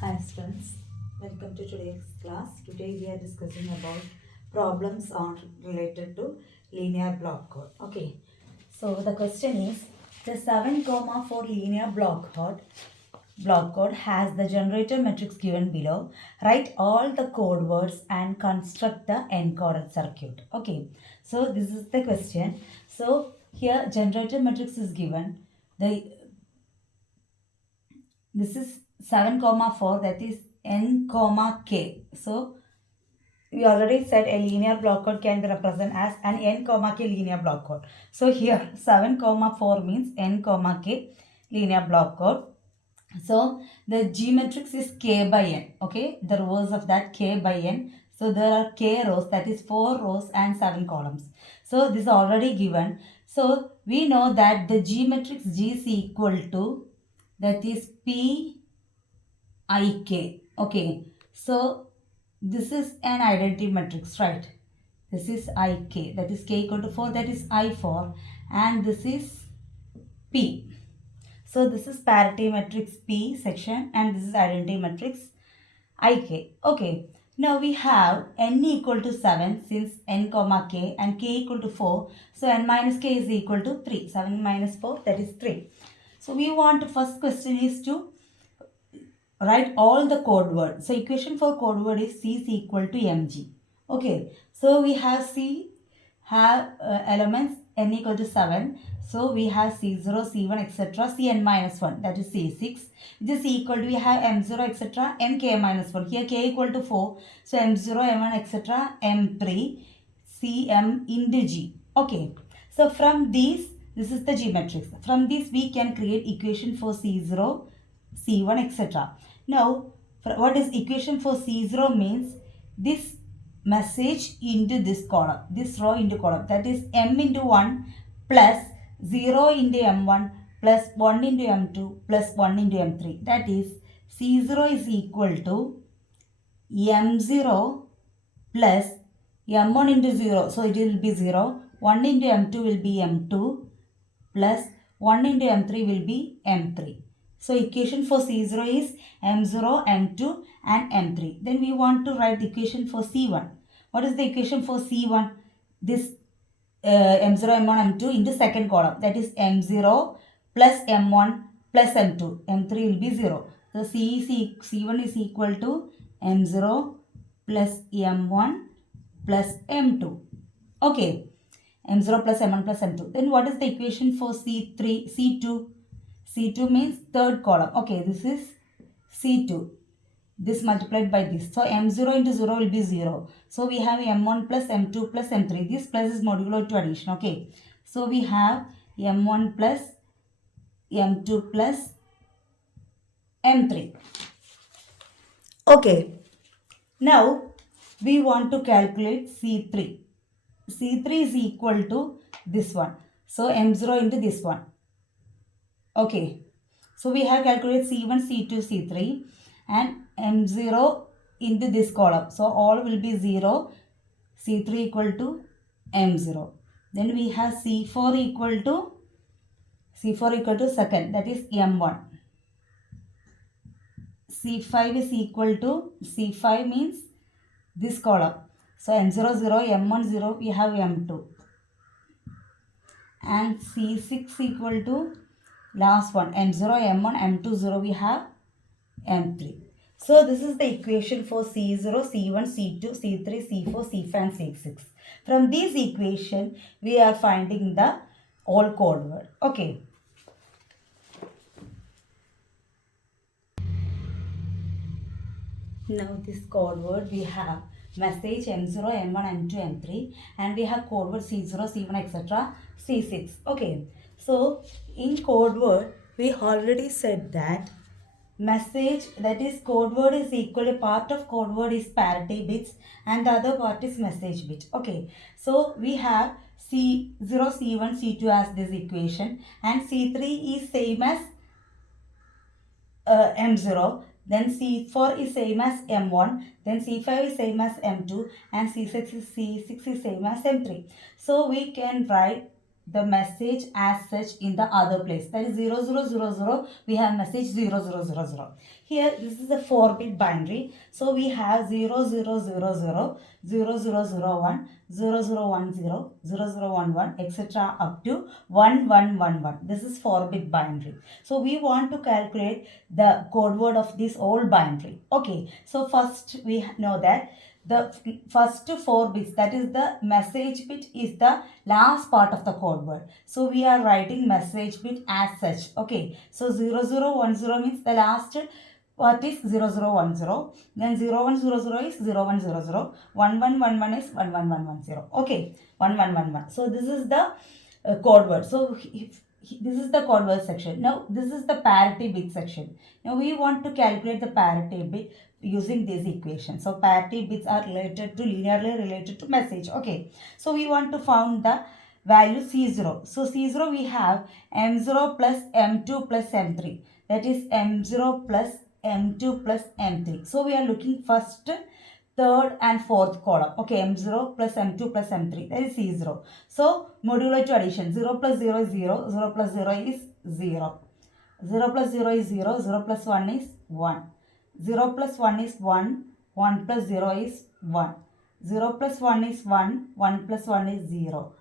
Hi students, welcome to today's class. Today we are discussing about problems on related to linear block code. Okay, so the question is the 7,4 linear block code has the generator matrix given below. Write all the code words and construct the encoded circuit. Okay, so this is the question. So here generator matrix is given. This is 7 comma 4, that is n comma k. So we already said a linear block code can be represented as an n comma k linear block code. So here 7 comma 4 means n comma k linear block code. So the G matrix is k by n. Okay, the rows of that k by n. So there are k rows, that is 4 rows and 7 columns. So this is already given. So we know that the G matrix G is equal to, that is P I K. Okay, so this is an identity matrix, right? This is I K, that is K equal to 4, that is I 4, and this is P. So this is parity matrix P section, and this is identity matrix Ik. Okay. Now we have n equal to 7 since n comma k and k equal to 4. So n minus k is equal to 3. 7 minus 4, that is 3. So we want, first question is to write all the code word. So equation for code word is C is equal to mg. Okay. So we have C have elements n equal to 7. So we have C0, C1, etc. Cn minus 1, that is C6. This is equal to, we have M0, etc. Mk minus 1. Here k equal to 4. So M0, M1, etc. M3, Cm into G. Okay. So from these, this is the G matrix. From this we can create equation for C0, C1, etc. Now, what is equation for C0 means this message into this column, this row into column, that is m into 1 plus 0 into m1 plus 1 into m2 plus 1 into m3. That is C0 is equal to m0 plus m1 into 0. So it will be 0. 1 into m2 will be m2 plus 1 into m3 will be m3. So equation for C0 is m0, m2 and m3. Then we want to write the equation for C1. What is the equation for C1? This m0, m1, m2 in the second column. That is m0 plus m1 plus m2. m3 will be 0. So C1 is equal to m0 plus m1 plus m2. Okay. M0 plus M1 plus M2. Then what is the equation for C3, C2? C2 means third column. Okay, this is C2. This multiplied by this. So M0 into 0 will be 0. So we have M1 plus M2 plus M3. This plus is modulo to addition. Okay. So we have M1 plus M2 plus M3. Okay. Now we want to calculate C3. C3 is equal to this one. So M0 into this one. Okay. So we have calculated C1, C2, C3 and M0 into this column. So all will be 0. C3 equal to M0. Then we have C4 equal to second, that is M1. C5 is equal to, C5 means this column. So M0, 0, M1, 0, we have M2. And C6 equal to last one, M0, M1, M2, 0, we have M3. So this is the equation for C0, C1, C2, C3, C4, C5 and C6. From this equation, we are finding the all code word. Okay. Now this code word we have message M0, M1, M2, M3 and we have code word C0, C1, etc. C6. Okay. So in code word, we already said that message, that is code word, is equal to, part of code word is parity bits and the other part is message bit. Okay. So we have C0, C1, C2 as this equation and C3 is same as M0, then C4 is same as M1, then C5 is same as M2 and C6 is same as M3. So we can write the message as such in the other place. That is 0000, we have message 0000. Here, this is a 4-bit binary. So we have 0000, 0001, 0010, 0011, etc. up to 1111. This is 4-bit binary. So we want to calculate the code word of this whole binary. Okay, so first we know that the first 4 bits, that is the message bit, is the last part of the code word. So we are writing message bit as such. Okay, so 0010 means the last part is 0010, then 0100 is 0100, 1111 is 11110. Okay, 1111. So this is the code word. So this is the code word section. Now this is the parity bit section. Now we want to calculate the parity bit using this equation. So parity bits are related to, linearly related to message. Okay, so we want to find the value C0. So C0 we have M0 plus M2 plus M3. That is M0 plus M2 plus M3. So we are looking first, third and fourth column. Okay, M0 plus M2 plus M3. That is C0. So modulo to addition. 0 plus 0 is 0. 0 plus 0 is 0. 0 plus 0 is 0. 0 plus 1 is 1. 0 plus 1 is 1. 1 plus 0 is 1. 0 plus 1 is 1. 1 plus 1 is 0.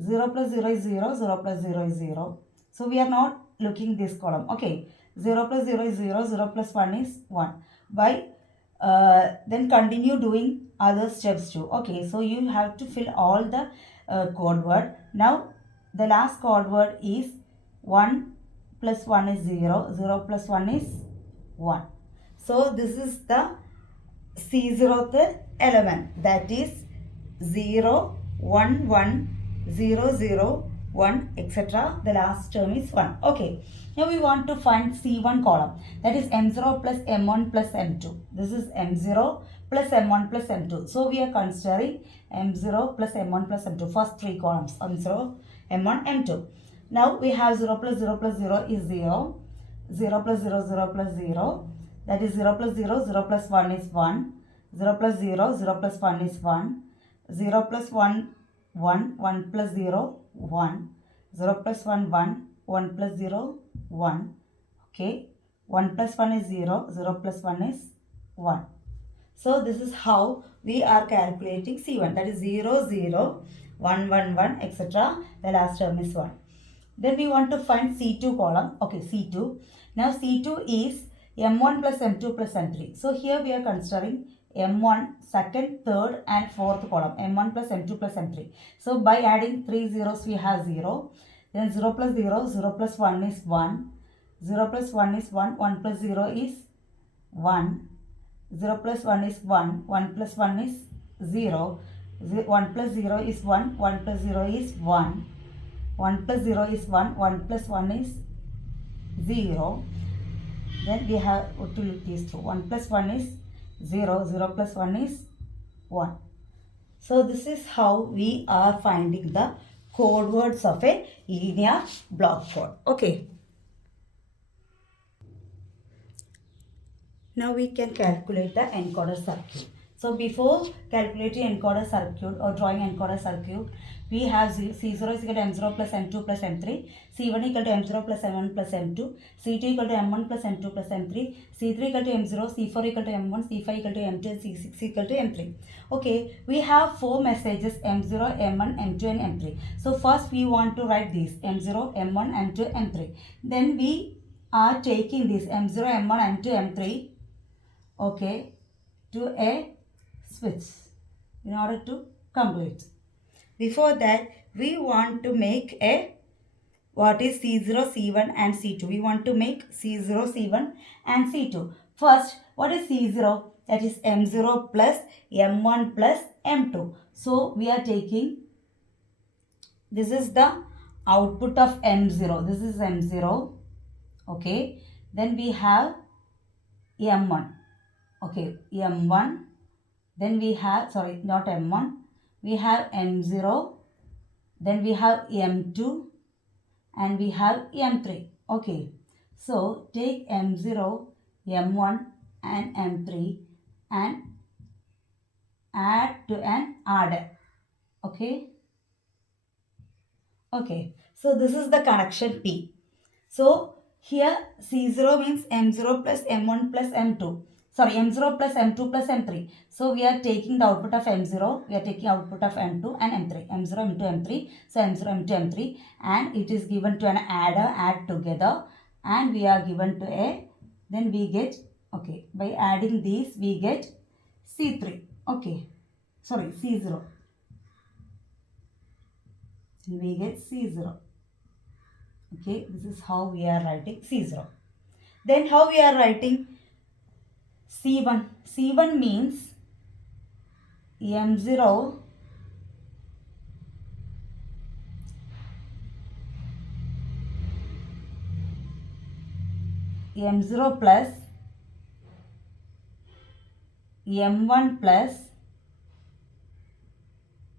0 plus 0 is 0. 0 plus 0 is 0. So we are not looking this column. Okay. 0 plus 0 is 0. 0 plus 1 is 1. By then continue doing other steps too. Okay. So you have to fill all the code word. Now the last code word is 1 plus 1 is 0. 0 plus 1 is 1. So this is the C0th element, that is 0, 1, 1, 0, 0, 1, etc. The last term is 1. Okay. Now we want to find C1 column, that is M0 plus M1 plus M2. This is M0 plus M1 plus M2. So we are considering M0 plus M1 plus M2. First 3 columns, M0, M1, M2. Now we have 0 plus 0 plus 0 is 0. 0 plus 0, 0 plus 0. That is 0 plus 0, 0 plus 1 is 1. 0 plus 0, 0 plus 1 is 1. 0 plus 1, 1. 1 plus 0, 1. 0 plus 1, 1. 1 plus 0, 1. Okay. 1 plus 1 is 0. 0 plus 1 is 1. So this is how we are calculating C1. That is 0, 0, 1, 1, 1, etc. The last term is 1. Then we want to find C2 column. Okay, C2. Now C2 is M1 plus M2 plus M3. So here we are considering M1, second, third and fourth column. M1 plus M2 plus M3. So by adding 3 zeros we have 0. Then 0 plus 0, 0 plus 1 is 1. 0 plus 1 is 1. 1 plus 0 is 1. 0 plus 1 is 1. 1 plus 1 is 0. 1 plus 0 is 1. 1 plus 0 is 1. 1 plus 0 is 1. 1 plus 1 is 0. Then we have to look these two. 1 plus 1 is 0. 0 plus 1 is 1. So this is how we are finding the code words of a linear block code. Okay. Now we can calculate the encoder circuit. So before calculating encoder circuit or drawing encoder circuit, we have C0 is equal to M0 plus M2 plus M3, C1 equal to M0 plus M1 plus M2, C2 equal to M1 plus M2 plus M3, C3 equal to M0, C4 equal to M1, C5 equal to M2, and C6 equal to M3. Okay, we have 4 messages M0, M1, M2 and M3. So first we want to write these M0, M1, M2, M3. Then we are taking this M0, M1, M2, M3, okay, to a switch in order to complete. Before that, we want to make a what is C0, C1 and C2. We want to make C0, C1 and C2. First, what is C0? That is M0 plus M1 plus M2. So, we are taking, this is the output of M0. This is M0. Okay. Then we have M1. Okay, M1. Then we have, sorry, not M1. We have M0. Then we have M2. And we have M3. Okay. So, take M0, M1 and M3 and add to an adder. Okay. Okay, so this is the connection P. So here C0 means M0 plus M1 plus M2. Sorry, M0 plus M2 plus M3. So we are taking the output of M0, we are taking output of M2 and M3. M0 into M3. So M0 into M3, and it is given to an adder, add together, and we are given to a, then we get, okay, by adding these we get C3. Okay, sorry, C0. We get C0. Okay, this is how we are writing C0. Then how we are writing C1? C1 means M0 M0 plus M1 plus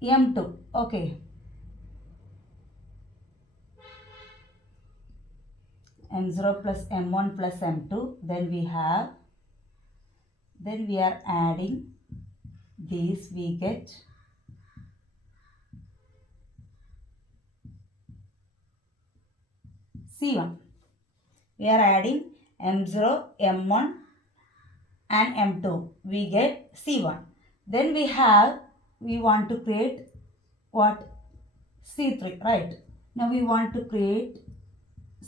M2. Okay. M0 plus M1 plus M2. Then we are adding these, we get C1. We are adding M0, M1 and M2. We get C1. Then we want to create what? C3, right? Now we want to create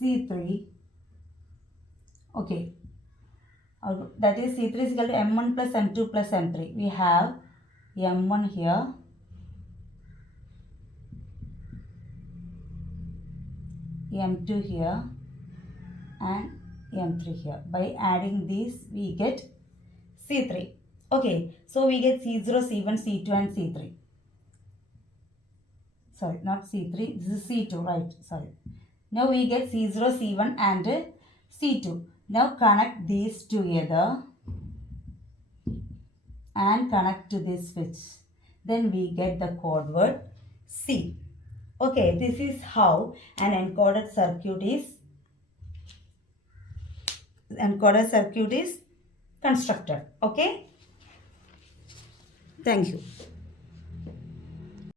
C3. Okay. That is C3 is equal to M1 plus M2 plus M3. We have M1 here, M2 here, and M3 here. By adding these, we get C3. Okay, so we get C0, C1, C2 and C3. Sorry, not C3, this is C2, right? Sorry. Now we get C0, C1 and C2. Now connect these together and connect to this switch. Then we get the code word C. Okay, this is how an encoded circuit is constructed. Okay, thank you.